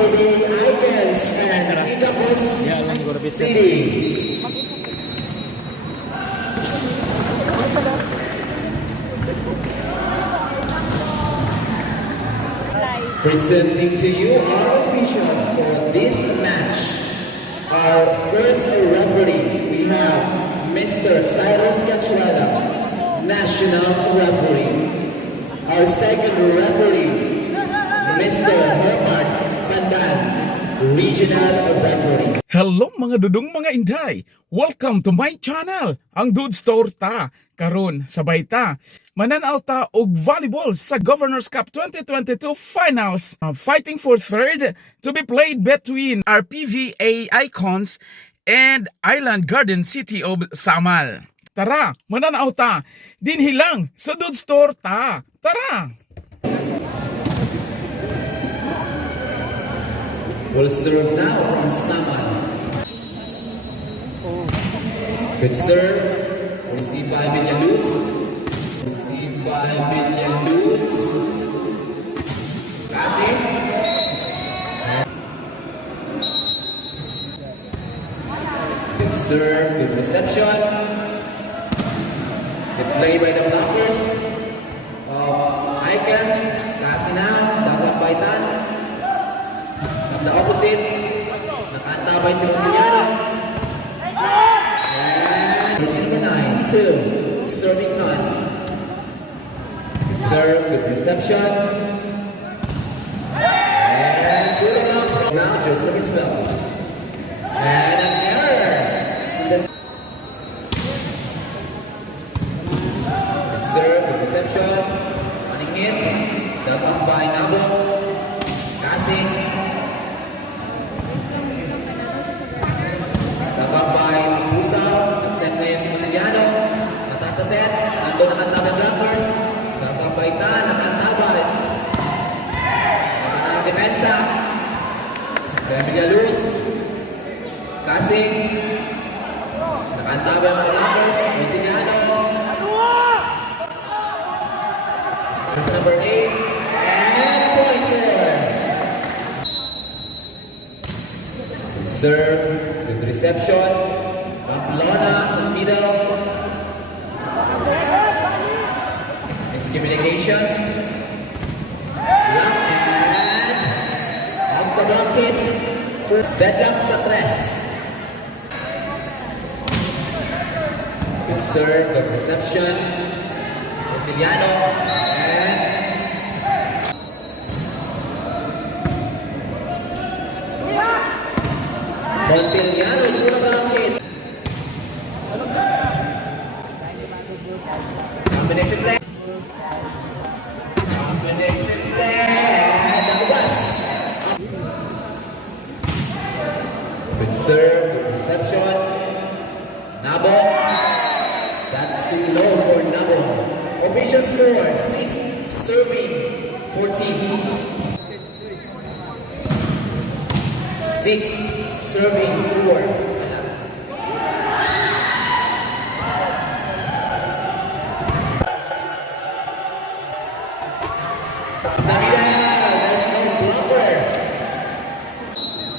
RTB Icons and Itacos City. Presenting to you our officials for this match. Our first referee, we have Mr. Cyrus Cachuela, National Referee. Our second referee, Mr. Hermart Pandan, Regional Referee. Hello mga dudong mga inday! Welcome to my channel, ang Dude Store ta. Karon sabay ta mananaw ta og volleyball sa Governors Cup 2022 Finals. Fighting for third to be played between RPVA Icons and Island Garden City of Samal. Tara, mananaw ta dinhi lang sa Dude Store ta. Tara! Will serve now from Samal. Good serve. Received by Villaluz. Received by Villaluz. Passing. Good serve. Good reception. Good play by the blockers of Icons. Kasi na. Dapat baitan. From the opposite. Nakaantabay si Montillano. Number 9, 2, serving none. Good serve, good reception. And through the box. Now just number 12. And an error. Good serve, good reception. Running hit. Dug up by Nabo. Passing. Dug up by Pusa. Set na yun si Montillano. Mataas na set. Nandun nakantabay blockers. Nakapaitan. Nakantabay. Nakapaitan ng depensa. Kaya Villaluz. Casing. Nakantabay mga blockers. Montillano. That's number 8. And point for. Good serve. Good reception. Pamplona sa middle. Miscommunication. Block and off the block hit. Deadlock sa tres. Good serve, good reception. Montillano and Montillano, it's one of the block hits. Combination play. Combination play. And nakabas. Good serve, good reception. Nabo. That's too low for Nabo. Official score, 6 serving 14. 6 serving 4. There's no blocker.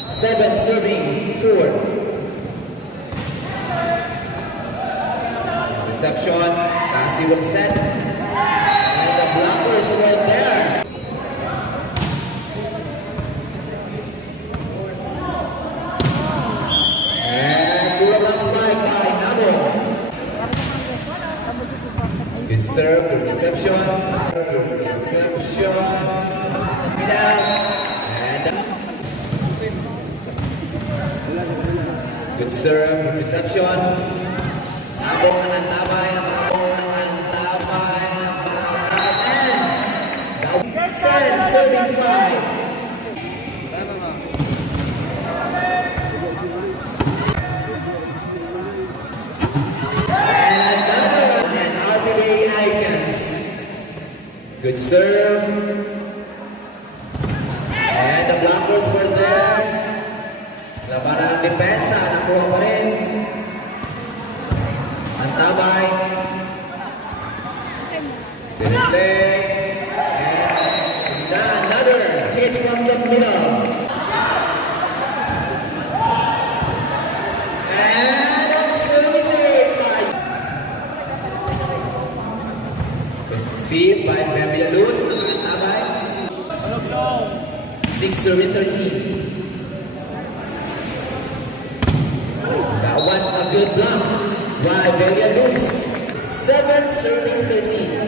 7 serving 4. Reception. Cassie will set. And the blockers were there. And through a block spike by Nabo. Good serve, good reception. Good reception. And good serve, good reception. Nabong nakantabay, Nabong nakantabay. And 10 serving 5. Good serve. And the blockers were there. Labanan ng depensa. Nakuha pa rin. Ang tabay. Silly play. And another hit from the middle. 6 serving 13. That was a good block by Villaluz. 7 serving 13.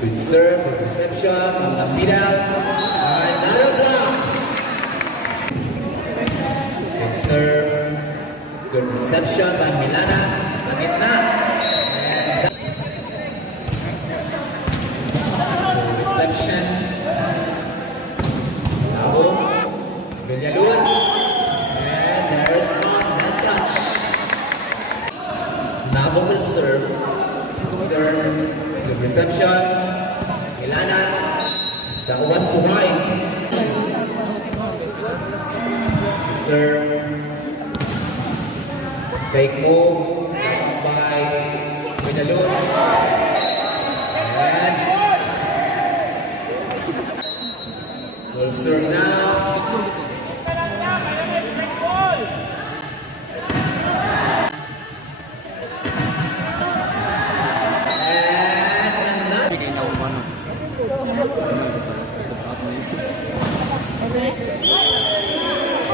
Good serve, good reception from the middle. Another block. Good serve, good reception by Milana. Sa gitna. And good reception. Nabo. Villaluz. And there's that touch. Nabo will serve. Serve. Good reception. Milana. That was wide. Serve. Fake move. Got by Villaluz. And will serve now.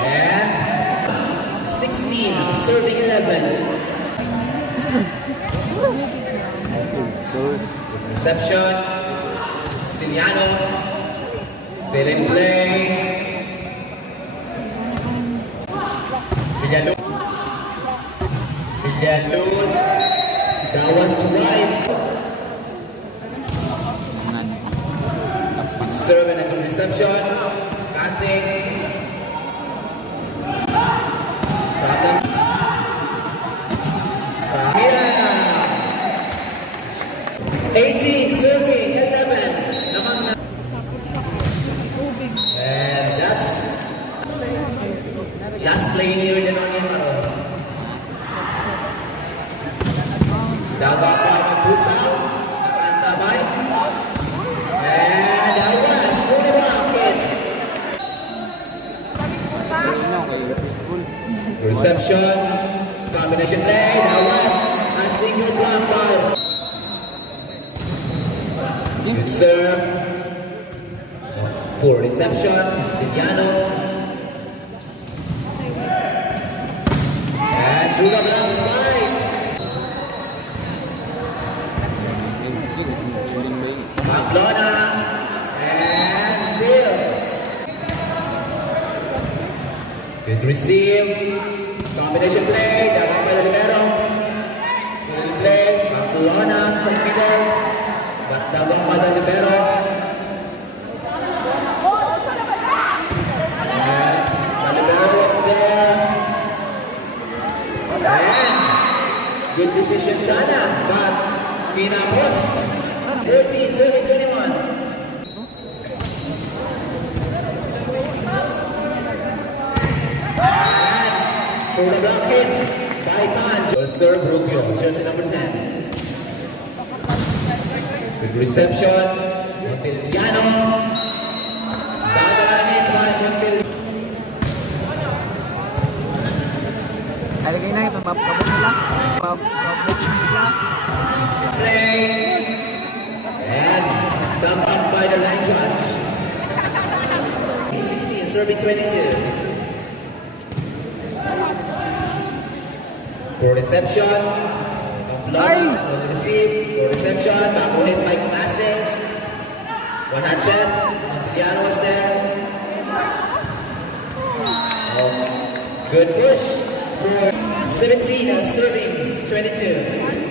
And 16 serving 11. Reception. Tiliano. Fill in play. Villaluz. Villaluz. That was wide. Serve and a good reception. Passing. From here. 18 serving 11. Namang na. And that's last play here din on niya karon. Daga pa magpusaw. Nakantabay. And that was for the Rockets. Reception, combination play, that was a single block ball. Good serve. Poor reception, Tiliano. And through the block spike. Pamplona. And still. Good receive. Combination play. Dapat by the libero. Field play. Pamplona sa middle. But dapat by the libero. And the libero was there. And good decision sana. But pinapos. 13, 21. So the block hits by Tan. Will serve Rubio, jersey number 10. Good reception. Montiliano. Dadaan hits by Montiliano. Lagay na ito, bababot nila. Bababot nila. Play. And dumped up by the line judge. 16, serving 22. For reception, Pamplona will receive. For reception, back hit by Classic. One hand set, Montiliano was there. Oh, good push for 17, serving 22.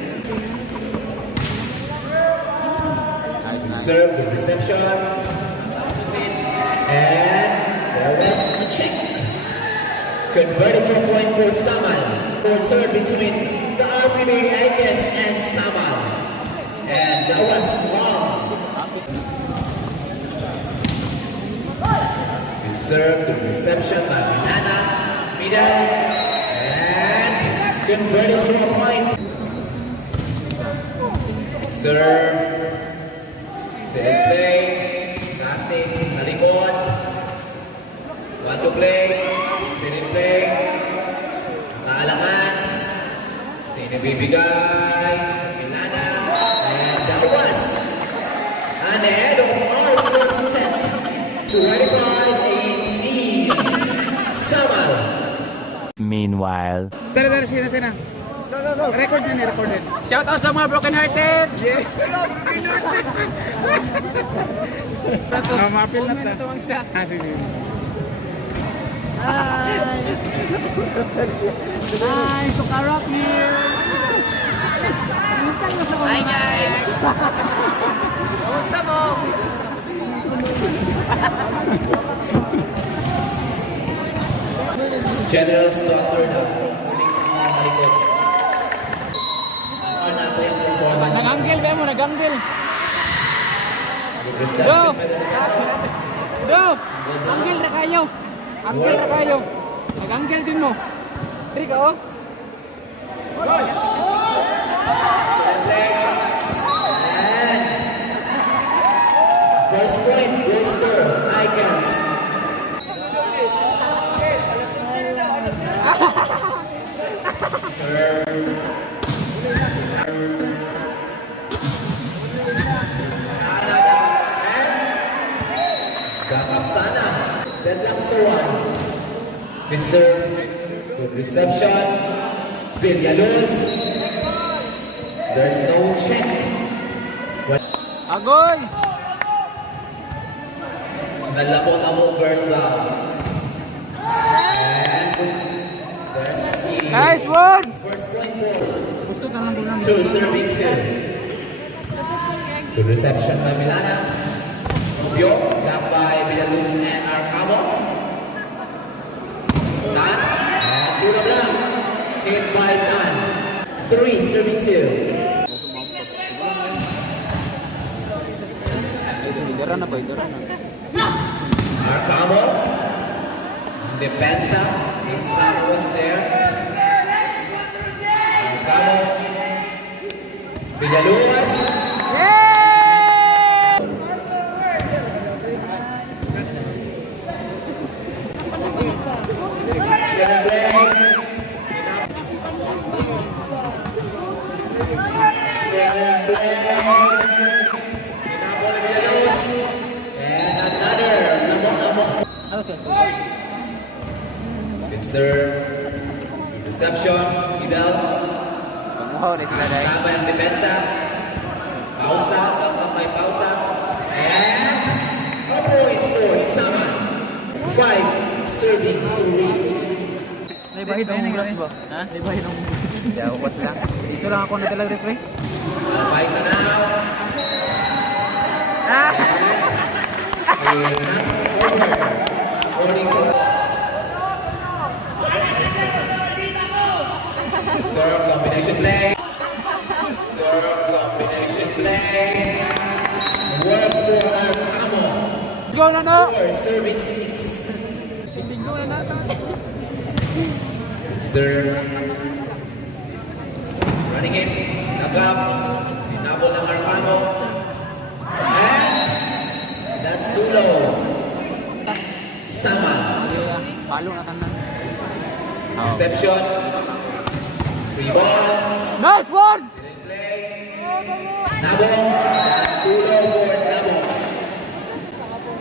Serve, good reception. And there was a check. Converted to a point for Samal. Forward serve between the RTB Icons and Samal. And that was long. Good serve, good reception by Bananas. Middle. And converted to a point. Serve. Set and play. Passing sa likod. Want to play. Set and play. Nakalangan. Sinibibigay. Milana. And that was an Meanwhile. Dali, sige na. Record na recorded. Shout out sa mga broken hearted. Yeah. Mapil na ta. Tuwang sa. Sige. Hi, Sukarap here. Hi guys. Kamusta mo? General's Doctor na huling sa mga malikot. Ano nato yung performance? Naganggil ba mo? Naganggil. Reception by the Bro, anggil na kayo. Anggil na kayo. Naganggil din mo. Rico, oh. First point goes to Icons. Backup sana. Deadlock sa one. Good serve. Good reception. Villaluz. There's no check. Agoy! Nalako na mo Berta. And there's the Nice one! first point goal. Gusto ka lang doon. Two serving two. Good reception by Milana. Rubio, blocked by Villaluz and Arcamo. Dan, and through the block. Hit by Dan. Three serving two. Idara na po, idara na. Arcamo. Depensa. Inside was there. Arcamo. Villaluz. Ano siya? Good serve. Good reception. Idel. Panguhaw na sila dahil. Tama yung depensa. Pausa. May pausa. And a point for Sama. 5 serving 3. Naibahid ang congrats ba? Ha? Naibahid ang congrats. Hindi ako pas lang. Iso lang ako na talaga repre. Paisa now. Ah! And not over. According to serve combination play. Serve combination play. Work for Arcamo. Go na no! 4 serving 6. Isingo na natin. Serve. Running it. Nagap. Tinabol ng Arcamo. And that's too low. Sama. Palo na tanan. Reception. Free ball. Nice one! Nabong. That's too low for Nabong.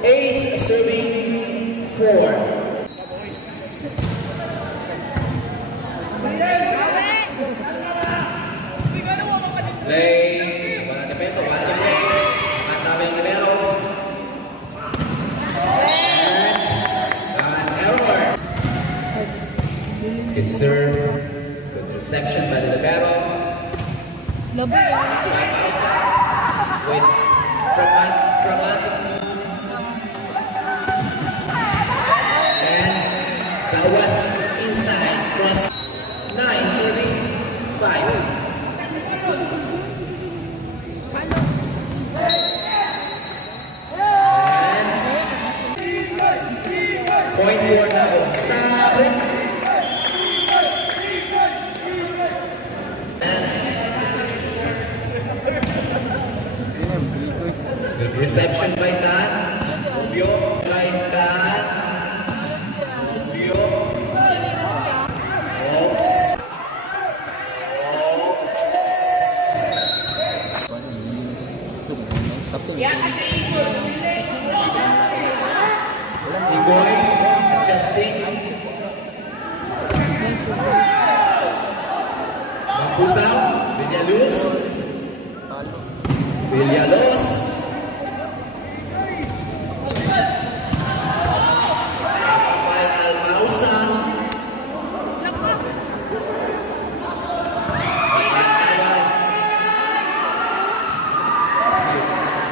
8 serving 4. Play. Walang defensa. One to play. Matama yung libero. And an error. Good serve. Good reception by the libero. By Pausa. With dramatic moves. And that was inside. Cross 9 serving 5. Point for Nabong. Sabit. Good reception by Tan. Rubio by Tan. Rubio. Oops. Igoy adjusting. Villalos. Rafael Almausa.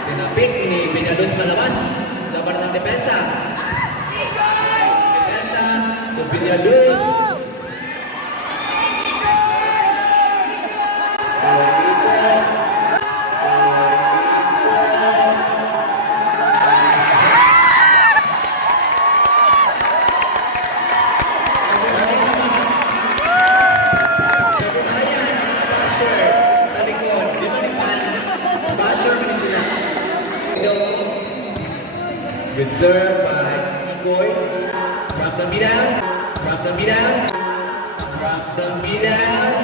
Tinapik ni Villalos malabas. Laban ng depensa. Depensa to Villalos. Good serve by Ikoy. From the middle. From the middle. From the middle.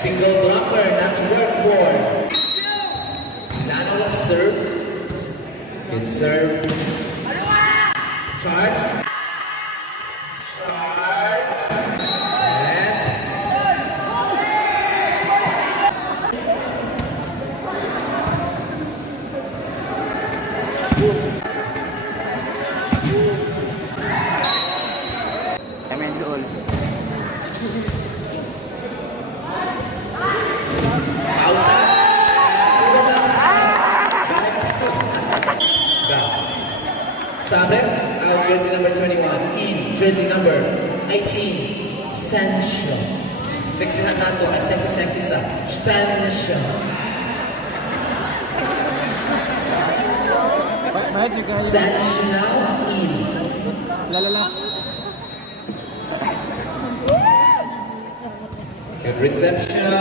Single blocker, not to work for. Lano will serve. Good serve. Charles. Charles. And Amen doon. Pausa. Sabe, out jersey number 21. In jersey number 18. Sancho. Sexy na nato. Ay sexy sa. Sancho. Bayad juga. Sancho now in. Lalala. Good reception.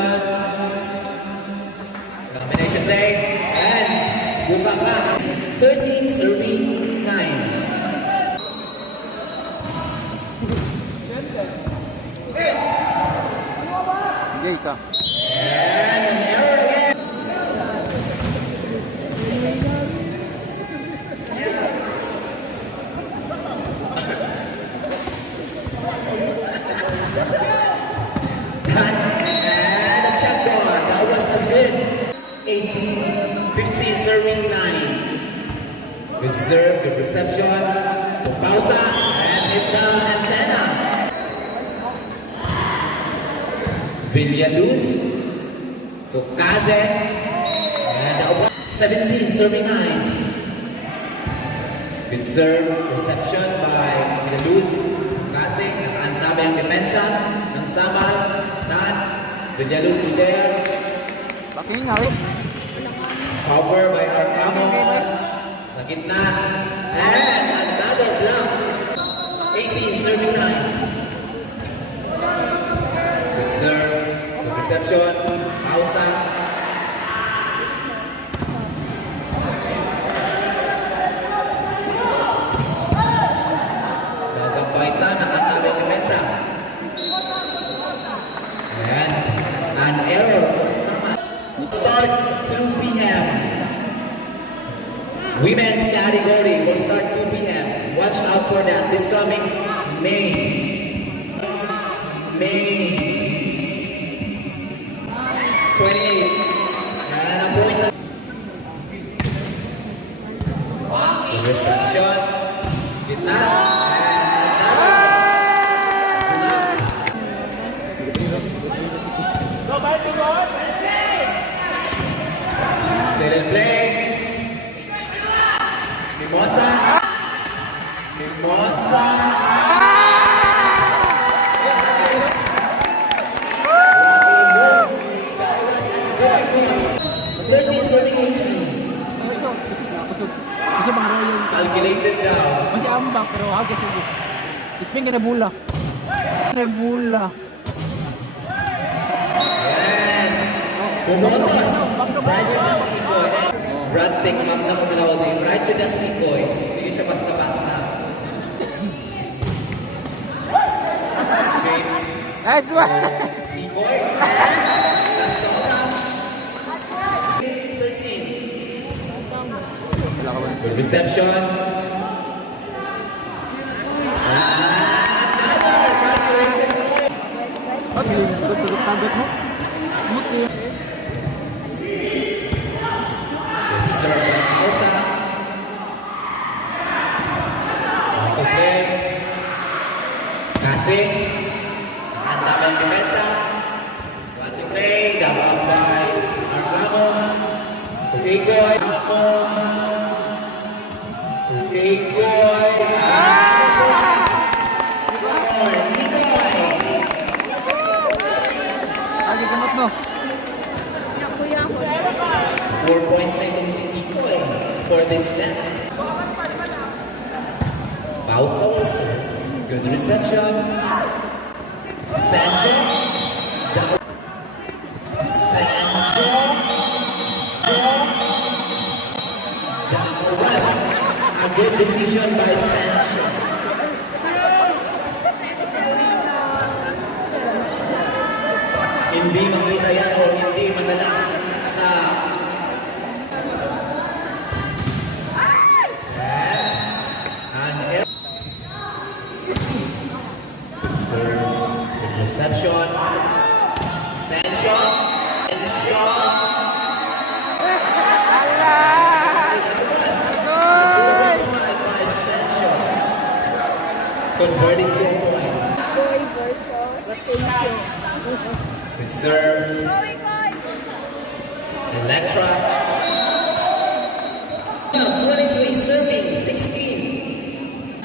Combination play. And buka pa. 13 serving 9. Sige ka. And an error again. And a check one. That was a good 18, 15 serving 9. Good serve, good reception. Good pausa. And hit the antenna. Villaluz. To Kaze. And 17 serving 9. Good serve, reception by Villaluz. Kaze. Nakaantabi ang depensa ng Samal. Not. Villaluz is there. Bakit nga rin? Cover by Arcamo. Na gitna. And another block. 18 serving 9. Good serve. Good reception. Pausa. Nagabaita. Nakatabi ang depensa. And an error. Start 2 p.m. Women's category will start 2 p.m. Watch out for that this coming May 28. And a point na. The reception. Gitna. And another. Silent play. Mimosa. Mimosa. Kasi bang royal. Calculated daw. Masih ambak pero agak sih. Ispin kena bola. Kena bola. Ayan. Pumotos. Radyo na si Ikoy. Brad Tech Magna Cum Laude. Radyo na si Ikoy. Hindi siya basta-basta. James. Nice one. Ikoy. Lasona. 13. Good reception. Okay, tulog target mo. Smooth eh. 4 points na itong si Tikoy for this set. Pausa will serve. Good reception. Sancho. Sancho. That was a good decision by Sancho. Hindi makita yan o hindi madala sa and serve, good reception. Sancho. Sancho. Converting to a point. Boy versus Sanchez. Good serve. Electra. Now 23 serving 16.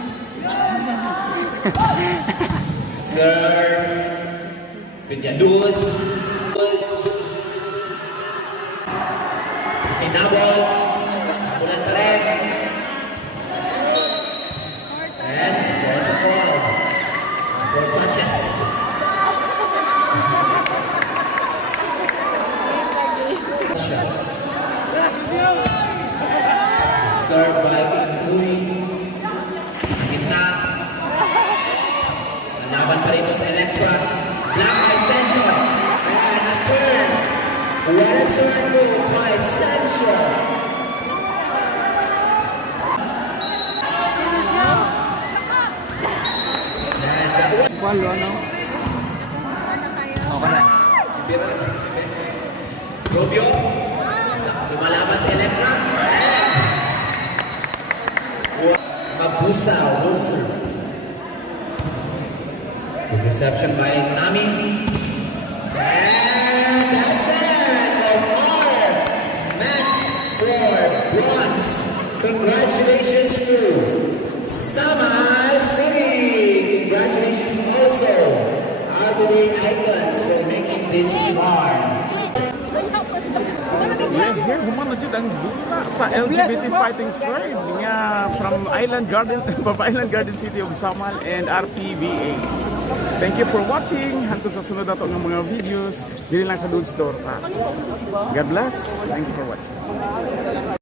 Serve. Villaluz. Inabol. Bulan pa rin. And there's a ball. 4 touches. Served by Kinuy. Gitna. Laban pa rin sa Electra. Block by Sancho. And a turn. What a turn move by Sancho. And that was Walo, ano? Okay na. Rubio. Lumalaban sa Electra. Mabusa Wilson. Good reception by Nami. And that's it of our match for bronze. Congratulations to Samal City. Congratulations also RBD Icons for making this far. Here, humana jud ang dula sa LGBT Fighting Third nga from Island Garden, from Island Garden City of Samal and RPBA. Thank you for watching. Hangtod sa sunod nato ng mga videos, dili lang sa Dude Store. God bless. Thank you for watching.